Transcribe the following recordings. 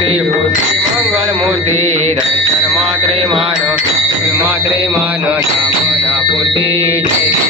मूर्ती मूर्ती मंगल मूर्ती मात्रे मान मात्रे मान नाम ना पूर्ती जय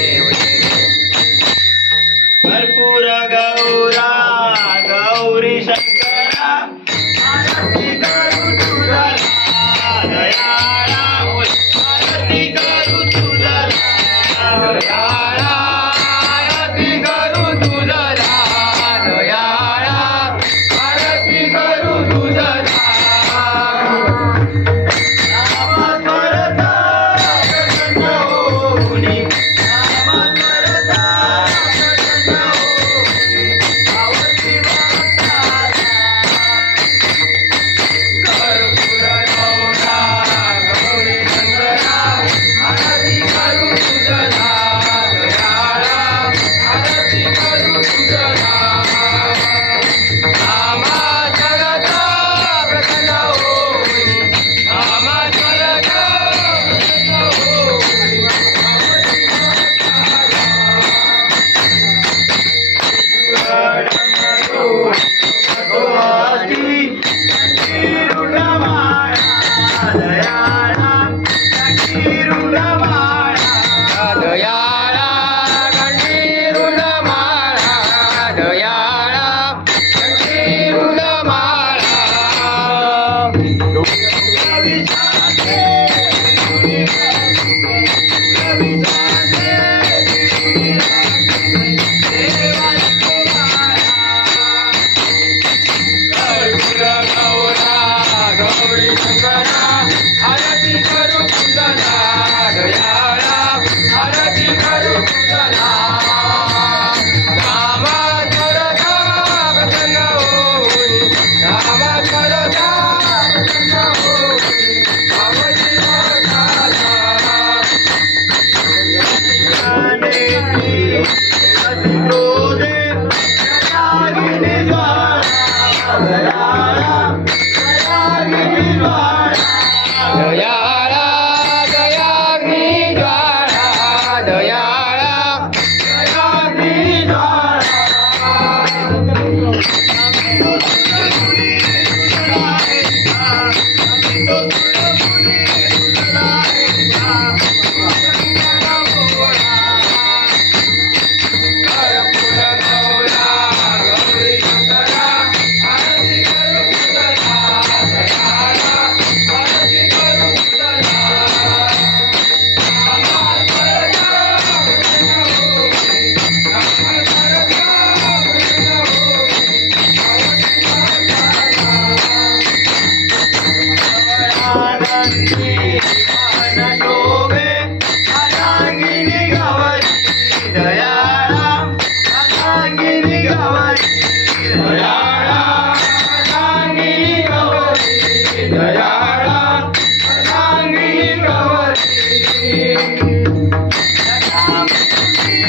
Thank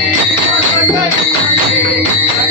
you.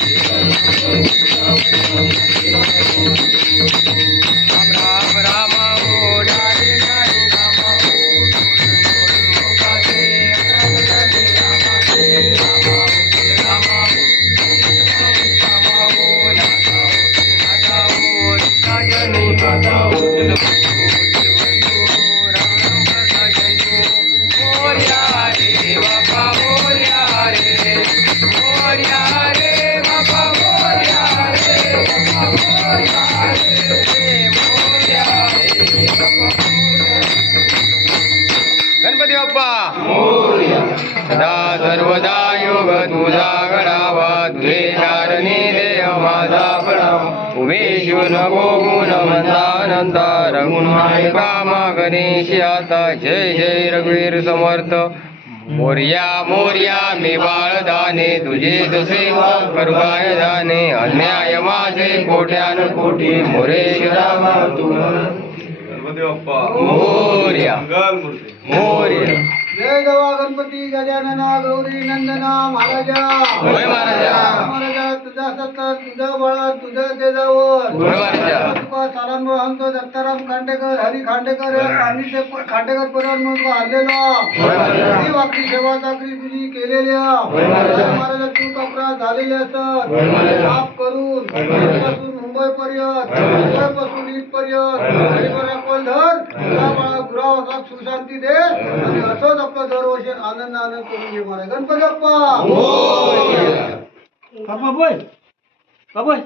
सर्वदा योग तुझा गणावा तुझे कारणी देह माझा शिव नको गुण मंदानंदा रघुन आता जय जय रघुवीर समर्थ मोर्या मोर्या मी बाळदाने तुझे जसे करुगाय जाणे अन्याय माझे कोट्यान कोटी मोरेश्वरा तू मोर्या मोर्या। जय देवा गणपती गजानना गौरी नंदना महाराजा महाराजा. तुझा सत्ता तुझं बळ तुझं तेजावर. तुका साराम महंत दत्ताराम खांडेकर हरी खांडेकर आम्ही ते खांडेकर आणलेलो होय महाराजा. ही वाकडी सेवा चाकरी तुझी केलेली होय महाराजा. तू अपराध झालेले असत. माफ करून मुंबई पर्यंत मुंबई पासून हरिभर अकोल धर વખત સુખ શાંતિ દે. અને હસો દપ્પા દર વર્ષે આનંદ આનંદ કરી મારે ગણપત અપ્પા બાપા. બોલ. બાપા